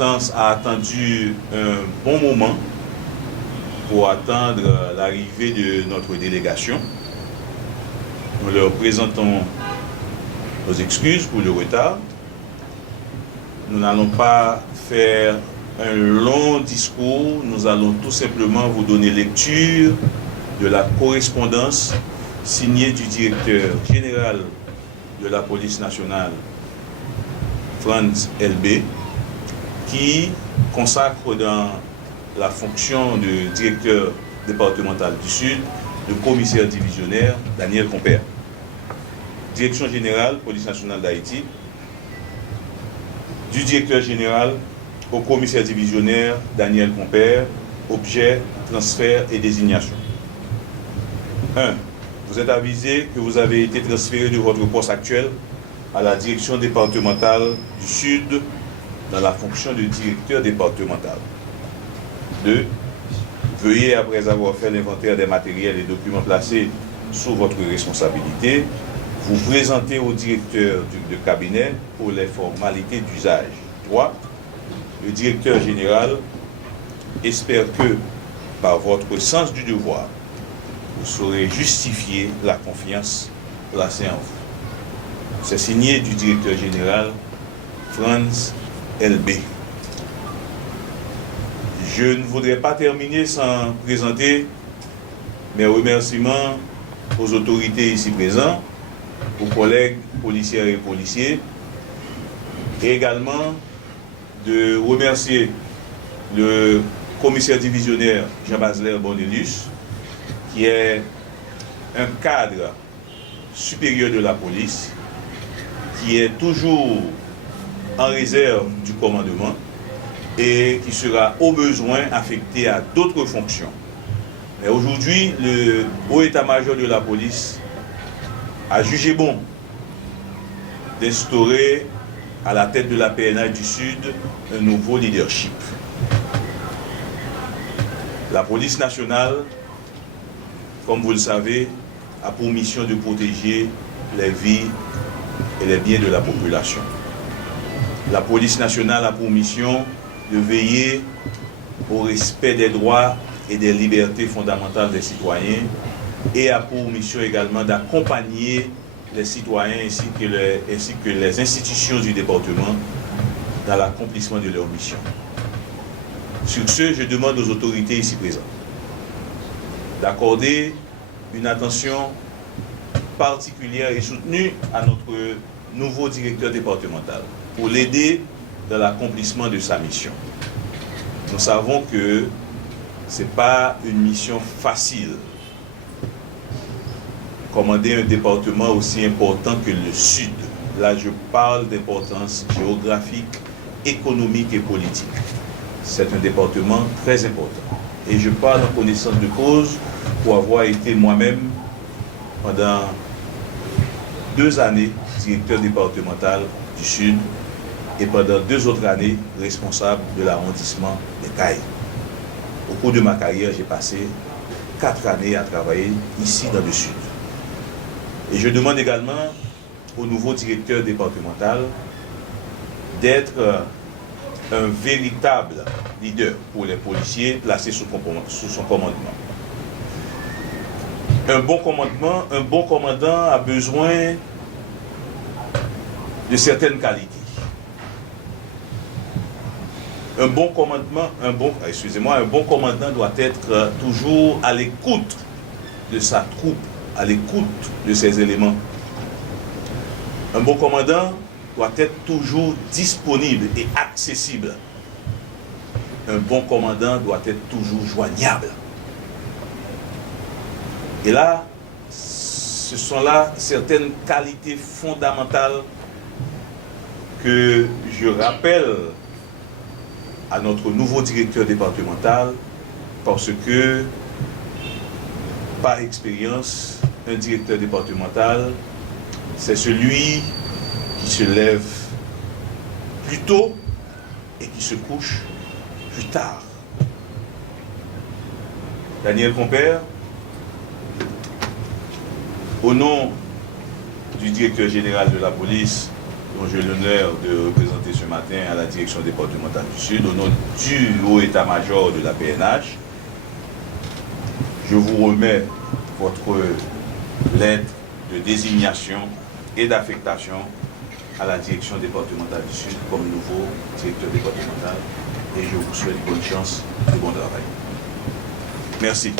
instance a attendu un bon moment pour attendre l'arrivée de notre délégation. Nous leur présentons nos excuses pour le retard. Nous n'allons pas faire un long discours, nous allons tout simplement vous donner lecture de la correspondance signée du directeur général de la police nationale, Franz LB, qui consacre dans la fonction de directeur départemental du Sud le commissaire divisionnaire Daniel Compère. Direction générale, police nationale d'Haïti, du directeur général au commissaire divisionnaire Daniel Compère, objet, transfert et désignation. 1. Vous êtes avisé que vous avez été transféré de votre poste actuel à la direction départementale du Sud dans la fonction de directeur départemental. 2. Veuillez, après avoir fait l'inventaire des matériels et documents placés sous votre responsabilité, vous présenter au directeur de cabinet pour les formalités d'usage. 3. Le directeur général espère que, par votre sens du devoir, vous saurez justifier la confiance placée en vous. C'est signé du directeur général Franz LB. Je ne voudrais pas terminer sans présenter mes remerciements aux autorités ici présentes, aux collègues policières et policiers, et également de remercier le commissaire divisionnaire Jean-Basler Bonelius, qui est un cadre supérieur de la police, qui est toujours en réserve du commandement et qui sera au besoin affecté à d'autres fonctions. Mais aujourd'hui, le haut état-major de la police a jugé bon d'instaurer à la tête de la PNH du Sud un nouveau leadership. La police nationale, comme vous le savez, a pour mission de protéger les vies et les biens de la population. La police nationale a pour mission de veiller au respect des droits et des libertés fondamentales des citoyens et a pour mission également d'accompagner les citoyens ainsi que les institutions du département dans l'accomplissement de leur mission. Sur ce, je demande aux autorités ici présentes d'accorder une attention particulière et soutenue à notre nouveau directeur départemental pour l'aider dans l'accomplissement de sa mission. Nous savons que ce n'est pas une mission facile. Commander un département aussi important que le Sud. Là, je parle d'importance géographique, économique et politique. C'est un département très important. Et je parle en connaissance de cause pour avoir été moi-même pendant 2 années directeur départemental du Sud et pendant 2 autres années responsable de l'arrondissement des Cayes. Au cours de ma carrière, j'ai passé 4 années à travailler ici dans le Sud. Et je demande également au nouveau directeur départemental d'être un véritable leader pour les policiers placés sous son commandement. Un bon commandant a besoin de certaines qualités. Un bon commandant doit être toujours à l'écoute de sa troupe, à l'écoute de ses éléments. Un bon commandant doit être toujours disponible et accessible. Un bon commandant doit être toujours joignable. Et là, ce sont là certaines qualités fondamentales que je rappelle à notre nouveau directeur départemental parce que, par expérience, un directeur départemental, c'est celui qui se lève plus tôt et qui se couche plus tard. Daniel Compère, au nom du directeur général de la police, dont j'ai l'honneur de représenter présenté ce matin à la direction départementale du Sud au nom du haut état-major de la PNH. Je vous remets votre lettre de désignation et d'affectation à la direction départementale du Sud comme nouveau directeur départemental et je vous souhaite bonne chance et bon travail. Merci.